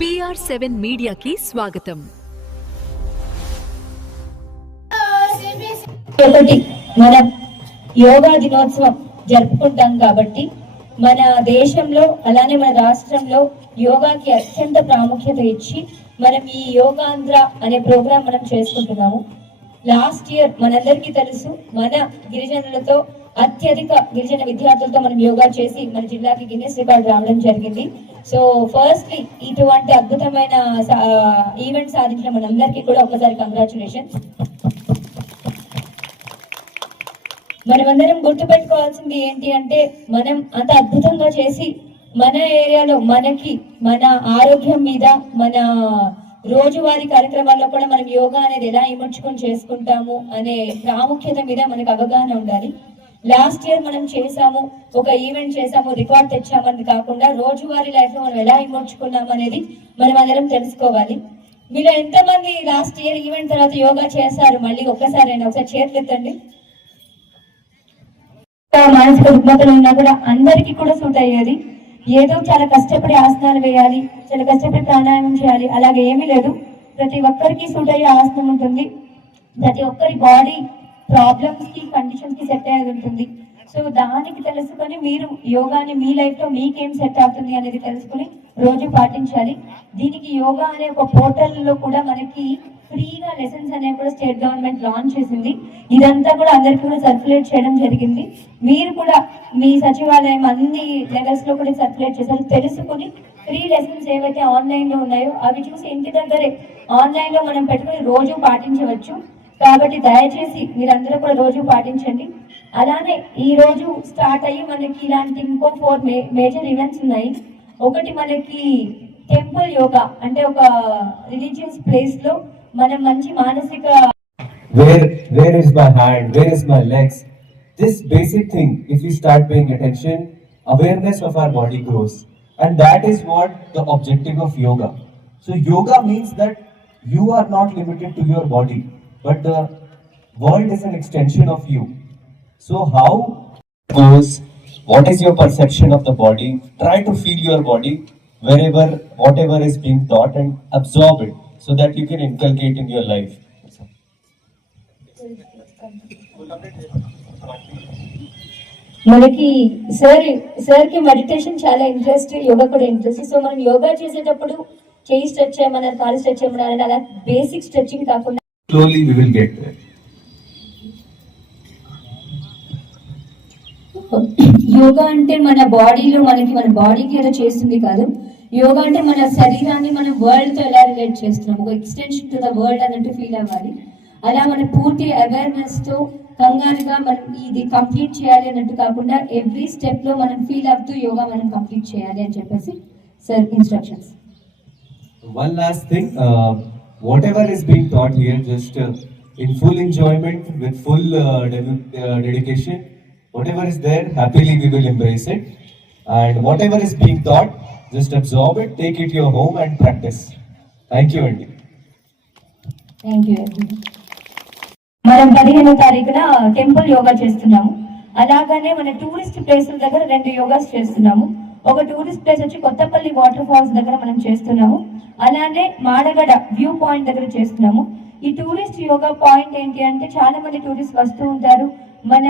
PR7 మీడియాకి స్వాగతం. ఒకటి మనం యోగా దినోత్సవం జరుపుకుంటాం కాబట్టి మన దేశంలో అలానే మన రాష్ట్రంలో యోగాకి అత్యంత ప్రాముఖ్యత ఇచ్చి మనం ఈ యోగాంధ్ర అనే ప్రోగ్రాం మనం చేసుకుంటున్నాము. లాస్ట్ ఇయర్ మనందరికీ తెలుసు, మన గిరిజనులతో అత్యధిక గిరిజన విద్యార్థులతో మనం యోగా చేసి మన జిల్లాకి గిన్నెస్ రికార్డ్ రావడం జరిగింది. సో ఫస్ట్లీ ఇటువంటి అద్భుతమైన ఈవెంట్ సాధించిన మనందరికీ కూడా ఒకసారి కంగ్రాచులేషన్స్. మనమందరం గుర్తుపెట్టుకోవాల్సింది ఏంటి అంటే, మనం అంత అద్భుతంగా చేసి మన ఏరియాలో మనకి మన ఆరోగ్యం మీద మన రోజువారీ కార్యక్రమాల్లో కూడా మనం యోగా అనేది ఎలా ఇమర్చుకొని చేసుకుంటాము అనే ప్రాముఖ్యత మీద మనకు అవగాహన ఉండాలి. లాస్ట్ ఇయర్ మనం చేసాము, ఒక ఈవెంట్ చేసాము, రికార్డ్ తెచ్చామని కాకుండా రోజువారీ లైఫ్ లో మనం ఎలా ఇమర్చుకున్నాము అనేది మనం అందరం తెలుసుకోవాలి. మీరు ఎంతమంది లాస్ట్ ఇయర్ ఈవెంట్ తర్వాత యోగా చేశారు? మళ్ళీ ఒకసారి చేతులు ఎత్తండి. మానసిక రుగ్మతలు ఉన్నా కూడా అందరికీ కూడా సూట్ అయ్యేది. ఏదో చాలా కష్టపడి ఆసనాలు వేయాలి, చాలా కష్టపడి ప్రాణాయామం చేయాలి, అలాగే ఏమీ లేదు. ప్రతి ఒక్కరికి సూట్ అయ్యే ఆసనం ఉంటుంది. ప్రతి ఒక్కరి బాడీ ప్రాబ్లమ్స్ కి కండిషన్స్ కి సెట్ అయ్యేది ఉంటుంది. సో దానికి తెలుసుకొని మీరు యోగాని మీ లైఫ్ లో మీకేం సెట్ అవుతుంది అనేది తెలుసుకుని రోజు పాటించాలి. దీనికి యోగా అనే ఒక పోర్టల్ లో కూడా మనకి ఫ్రీగా లెసన్స్ అనేవి కూడా స్టేట్ గవర్నమెంట్ లాంచ్ చేసింది. ఇదంతా కూడా అందరికీ కూడా సర్క్యులేట్ చేయడం జరిగింది. మీరు కూడా మీ సచివాలయం అన్ని లెవెల్స్ లో కూడా సర్క్యులేట్ చేశారు. తెలుసుకుని ఫ్రీ లెసన్స్ ఏవైతే ఆన్లైన్ లో ఉన్నాయో అవి చూసి ఇంటి దగ్గరే ఆన్లైన్ లో మనం పెట్టుకుని రోజు పాటించవచ్చు. కాబట్టి దయచేసి మీరందరూ కూడా రోజు పాటించండి. అలానే ఈ రోజు స్టార్ట్ అయ్యి మనకి ఇలాంటి ఇంకో 4 మేజర్ ఈవెంట్స్ ఉన్నాయి. ఒకటి మనకి టెంపుల్ యోగా, అంటే ఒక రిలీజియస్ ప్లేస్ లో మనం మంచి మానసిక where is my hand, where is my legs, this basic thing, if we start paying attention, awareness of our body grows, and that is what the objective of yoga. So yoga means that you are not limited to your body, but the world is an extension of you. So how goes, what is your perception of the body? Try to feel your body wherever whatever is being taught and absorb it so that you can inculcate in your life. మనకి sir కి meditation చాలా interest, yoga కూడా interest. So మనం యోగా చేసేటప్పుడు చేయి stretch చేయమన్నారు, కాలు stretch చేయమన్నారు, అలా బేసిక్ స్ట్రెచింగ్ కాకుండా Slowly we will get there. Yoga అంటే మన బాడీలో మన బాడీకి ఏదో చేస్తుంది కాదు. యోగా అంటే మన శరీరాన్ని మనం వరల్డ్ తో ఎలా రిలేట్ చేస్తున్నాం, ఒక ఎక్స్టెన్షన్ టు ద వరల్డ్ అన్నట్టు ఫీల్ అవ్వాలి. అలా మన పూర్తి అవేర్నెస్ తో కంగారుగా మనం ఇది కంప్లీట్ చేయాలి అన్నట్టు కాకుండా ఎవ్రీ స్టెప్ లో మనం ఫీల్ అవుతూ యోగా మనం కంప్లీట్ చేయాలి అని చెప్పేసి sir instructions. One last thing, whatever is being taught here, just in full enjoyment, with full dedication, whatever is there, happily we will embrace it, and whatever is being taught, just absorb it, take it to your home and practice. Thank you, Andy. Thank you. మనం 15వ తారీఖున temple yoga చేస్తున్నాము. అలాగనే మన tourist ప్లేసుల దగ్గర 2 యోగాస్ చేస్తున్నాము. ఒక tourist place వచ్చి కొత్తపల్లి వాటర్ ఫాల్స్ దగ్గర మనం చేస్తున్నాము. అలానే మాడగడ వ్యూ పాయింట్ దగ్గర చేస్తున్నాము. ఈ టూరిస్ట్ యోగా పాయింట్ ఏంటి అంటే, చాలా మంది టూరిస్ట్ వస్తూ ఉంటారు. మన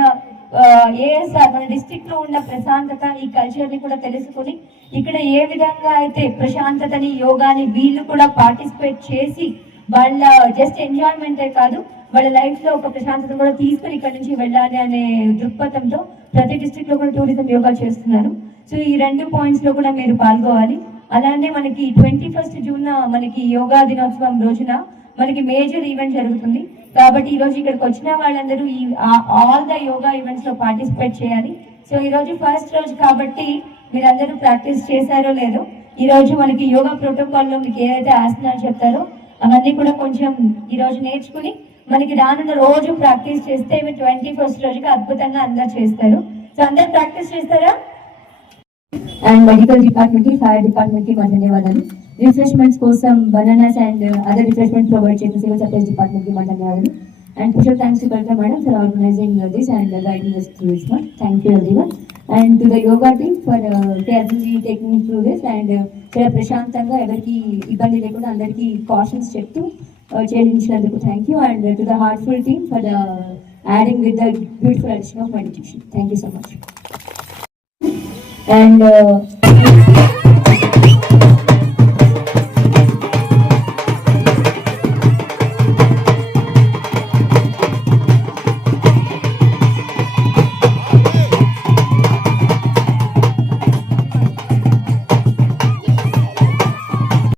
ఏఎస్ఆర్ మన డిస్ట్రిక్ట్ లో ఉన్న ప్రశాంతత, ఈ కల్చర్ ని కూడా తెలుసుకుని ఇక్కడ ఏ విధంగా అయితే ప్రశాంతతని యోగాని వీళ్ళు కూడా పార్టిసిపేట్ చేసి వాళ్ళ జస్ట్ ఎంజాయ్మెంటే కాదు, వాళ్ళ లైఫ్ లో ఒక ప్రశాంతత కూడా తీసుకుని ఇక్కడ నుంచి వెళ్ళాలి అనే దృక్పథంతో ప్రతి డిస్ట్రిక్ట్ లో కూడా టూరిజం యోగా చేస్తున్నారు. సో ఈ 2 పాయింట్స్ లో కూడా మీరు పాల్గొవాలి. అలానే మనకి 21 జూన్ మనకి యోగా దినోత్సవం రోజున మనకి మేజర్ ఈవెంట్ జరుగుతుంది. కాబట్టి ఈ రోజు ఇక్కడికి వచ్చిన వాళ్ళందరూ ఈ ఆల్ ద యోగా ఈవెంట్స్ లో పార్టిసిపేట్ చేయాలి. సో ఈ రోజు ఫస్ట్ రోజు కాబట్టి మీరందరూ ప్రాక్టీస్ చేశారో లేదో, ఈ రోజు మనకి యోగా ప్రోటోకాల్ లో మీకు ఏదైతే ఆసనాలు చెప్తారో అవన్నీ కూడా కొంచెం ఈ రోజు నేర్చుకుని మనకి రానున్న రోజు ప్రాక్టీస్ చేస్తే 21 రోజుకి అద్భుతంగా అందరు చేస్తారు. సో అందరు ప్రాక్టీస్ చేస్తారా? అండ్ మెడికల్ డిపార్ట్మెంట్ కి, ఫైర్ డిపార్ట్మెంట్ కి ధన్యవాదాలు. రిఫ్రెష్మెంట్స్ కోసం bananas and other refreshment provide చేసిన సివిల్ సప్లైస్ డిపార్ట్మెంట్ కి ధన్యవాదాలు. And special thanks to Kalka Madam for organizing this and guiding us through this one. Thank you everyone. and to the yoga team for carefully taking through this and చాలా ప్రశాంతంగా ఎవరికి ఇబ్బంది లేకుండా అందరికీ cautions చెప్తూ చేయించినందుకు thank you and to the heartful team for the adding with the beautiful addition of meditation thank you so much and